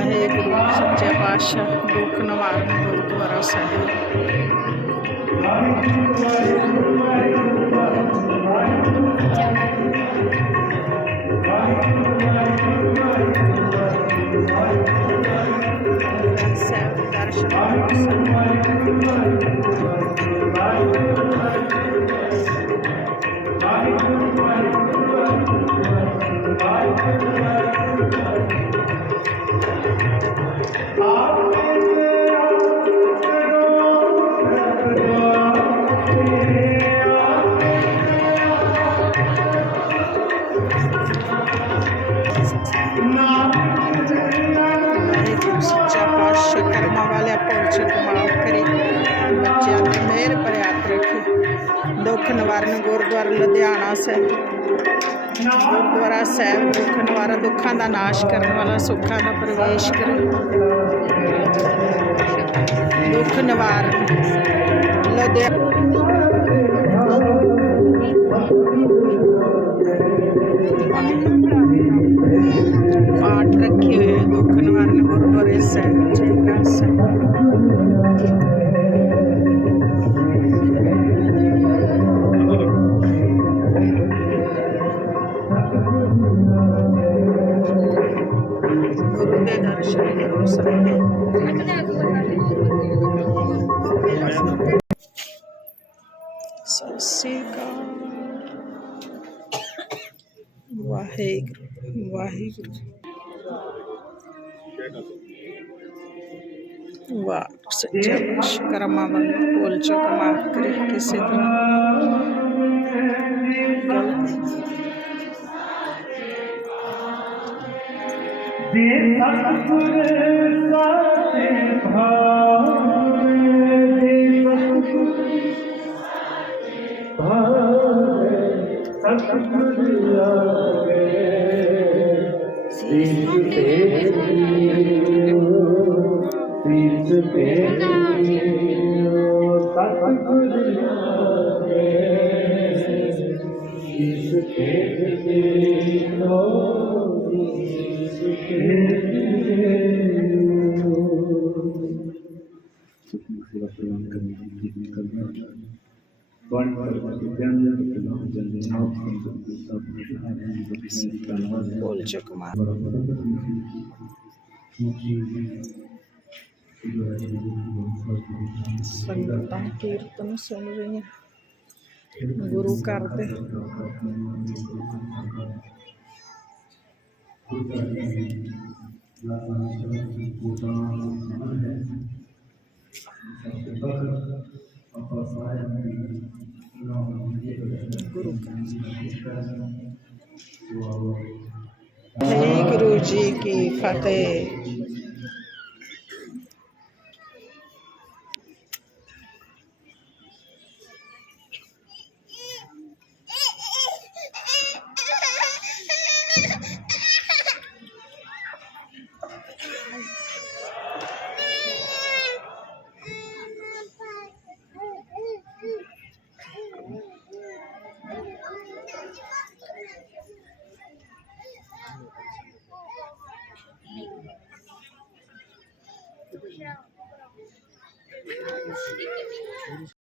ਵਾਹਿਗੁਰੂ ਸੱਚੇ ਪਾਤਸ਼ਾਹ ਦੁੱਖ ਨਿਵਾਰਨ ਗੁਰਦੁਆਰਾ ਸਾਹਿਬ ਸਾਹਿਬ ਦਰਸ਼ਨ ਸੱਚਾ ਪਾਤਸ਼ਾਹ ਕਰਮਾਂ ਵਾਲਿਆ ਪੁਰਸ਼ ਮਾਫ ਕਰੇ ਬੱਚਿਆਂ ਨੂੰ ਮਿਹਰ ਭਰਿਆ ਰੱਖੇ ਦੁੱਖ ਨਿਵਾਰਨ ਗੁਰਦੁਆਰਾ ਲੁਧਿਆਣਾ ਸਾਹਿਬ ਗੁਰਦੁਆਰਾ ਸਾਹਿਬ ਦੁੱਖ ਨਿਵਾਰਨ ਦੁੱਖਾਂ ਦਾ ਨਾਸ਼ ਕਰਨ ਵਾਲਾ ਸੁੱਖਾਂ ਦਾ ਪ੍ਰਵੇਸ਼ ਕਰੇ ਦੁੱਖ ਨਿਵਾਰਨ ਲੁਧਿਆਣਾ ਗੁਰੂ ਦੇ ਦਰਸ਼ਨ ਕਰੋ ਸਾਰੇ ਸਤਿ ਸ੍ਰੀ ਵਾਹਿਗੁਰੂ ਵਾਹਿਗੁਰੂ ਵਾਹ ਸੱਚਾ ਪਾਤਸ਼ਾਹ ਕਰਮਾਂ ਵਾਲੇ ਭੁੱਲ ਚੁੱਕ ਮਾਫ ਕਰੇ ਕਿਸੇ ਤਰ੍ਹਾਂ ਦੇ ਸਤਿਗੁਰ ਸਾਚੇ ਭਾਵੇ ਦੇ ਸਤਿਗੁਰ ਭਾਵੇ ਸਤਿਗੁਰ ਆਵੇ ਸੀਸ ਤੇ ਸੀਸ ਤੇ ਸਤਿਗੁਰ ਆਵੇ ਸੀਸ ਤੇ ਸੇਵਾ One for Divyanja, Pranam Guru Karte. ਦੀ ਬਖਸ਼ਿਸ਼ ਕਰਨਾ ਭੁੱਲ 不是啊我不知道